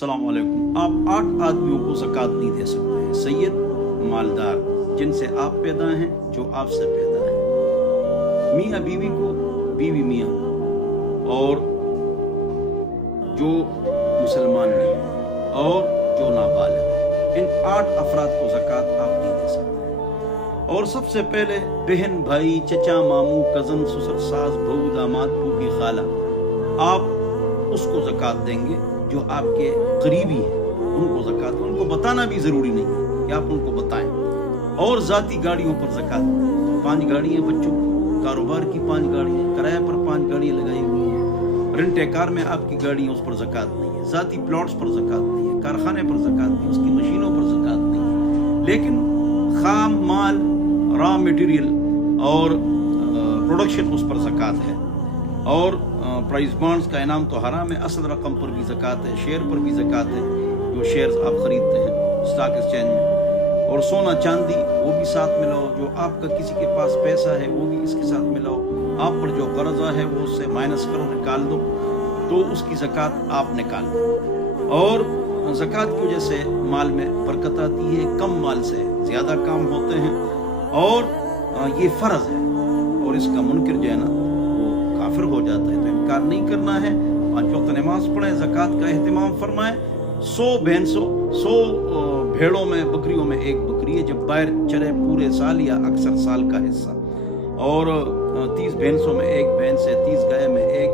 अस्सलाम वालेकुम। आप 8 आदमियों को ज़कात नहीं दे सकते हैं। सैयद, मालदार, जिनसे आप पैदा हैं, जो आपसे पैदा हैं, मियाँ बीवी को, बीवी मियाँ, और जो मुसलमान नहीं और जो नाबालिग, इन 8 अफराद को ज़कात आप नहीं दे सकते। और सबसे पहले बहन, भाई, चचा, मामू, कज़न, ससुर, सास, बहू, दामाद, फूफी, खाला, आप उसको ज़कात देंगे जो आपके करीबी हैं। उनको ज़कात, उनको बताना भी ज़रूरी नहीं है कि आप उनको बताएं। और ज़ाती गाड़ियों पर ज़कात, 5 गाड़ियाँ बच्चों की, कारोबार की 5 गाड़ियाँ, किराए पर 5 गाड़ियाँ लगाई हुई हैं, रेंटे कार में आपकी गाड़ी है, उस पर ज़कात नहीं है। ज़ाती प्लॉट्स पर ज़कात नहीं है, कारखाने पर ज़कात नहीं है, उसकी मशीनों पर ज़कात नहीं है। लेकिन खाम माल, रॉ मटेरियल और प्रोडक्शन, उस पर ज़कात है। और प्राइस बॉन्ड्स का इनाम तो हराम है, असल रकम पर भी ज़कात है, शेयर पर भी ज़कात है, जो शेयर्स आप ख़रीदते हैं स्टॉक एक्सचेंज में। और सोना चांदी, वो भी साथ मिलाओ। जो आपका किसी के पास पैसा है, वो भी इसके साथ मिलाओ। आप पर जो कर्जा है, वो उससे माइनस करो, निकाल दो, तो उसकी ज़कात आप निकाल दो। और ज़कात की वजह से माल में बरकत आती है, कम माल से ज़्यादा काम होते हैं, और ये फ़र्ज़ है। और इसका मुनकिर जो है ना, काफिर हो जाता है। तो इनकार नहीं करना है, 5 वक्त नमाज पढ़ें, ज़कात का एहतमाम फरमाएं। 100 भेड़ों में, बकरियों में 1 बकरी है, जब बाहर चले पूरे साल या अक्सर साल का हिस्सा। और 30 भैंसों में 1 भैंस है, 30 गाय में 1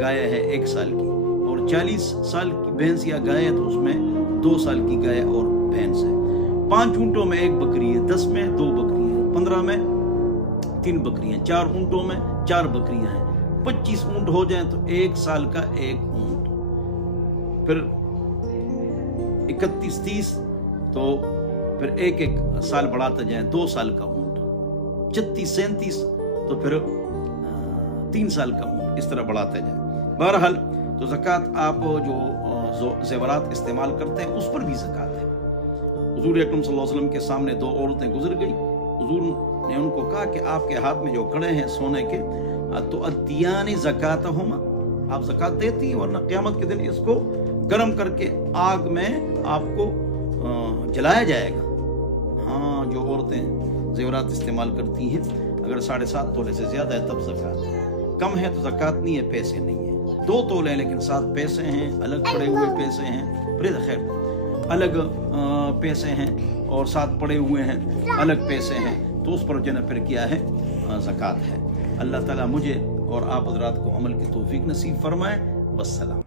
गाय है 1 साल की। और 40 साल की भैंस या गाय है, तो उसमें 2 साल की गाय और भैंस है। 5 ऊँटों में 1 बकरी है, 10 में 2 बकरी है, 15 में 3 बकरियां, 4 ऊँटों में 4 बकरियां हैं। 25 ऊँट हो जाएं तो 1 साल का 1 ऊँट। फिर 31, 30, तो फिर 1 साल बढ़ाते जाएं, 2 साल का ऊँट। 36, 37, तो फिर 3 साल का ऊँट। इस तरह बढ़ाते जाएं। बहरहाल, तो ज़कात आप जो ज़ेवरात इस्तेमाल करते हैं, उस पर भी ज़कात है। हुज़ूर अकरम सल्लल्लाहु अलैहि वसल्लम के सामने 2 औरतें गुजर गई। हुज़ूर ने उनको कहा कि आपके हाथ में जो कड़े हैं सोने के, तो अद्दियानी ज़कातहुमा, आप ज़कात देती हैं, वरना क़यामत के दिन इसको गर्म करके आग में आपको जलाया जाएगा। हाँ, जो औरतें ज़ेवरात इस्तेमाल करती हैं, अगर 7.5 तोले से ज़्यादा है तब ज़कात है, कम है तो ज़कात नहीं है, पैसे नहीं है। 2 तोले हैं लेकिन 7 पैसे हैं, अलग पड़े हुए पैसे हैं, फिर खैर अलग पैसे हैं, और 7 पड़े हुए हैं, अलग पैसे हैं, तो उस पर जो है फिर क्या है, ज़कात है। अल्लाह ताला मुझे और आप हज़रात को अमल की तौफीक नसीब फरमाए। वस्सलाम।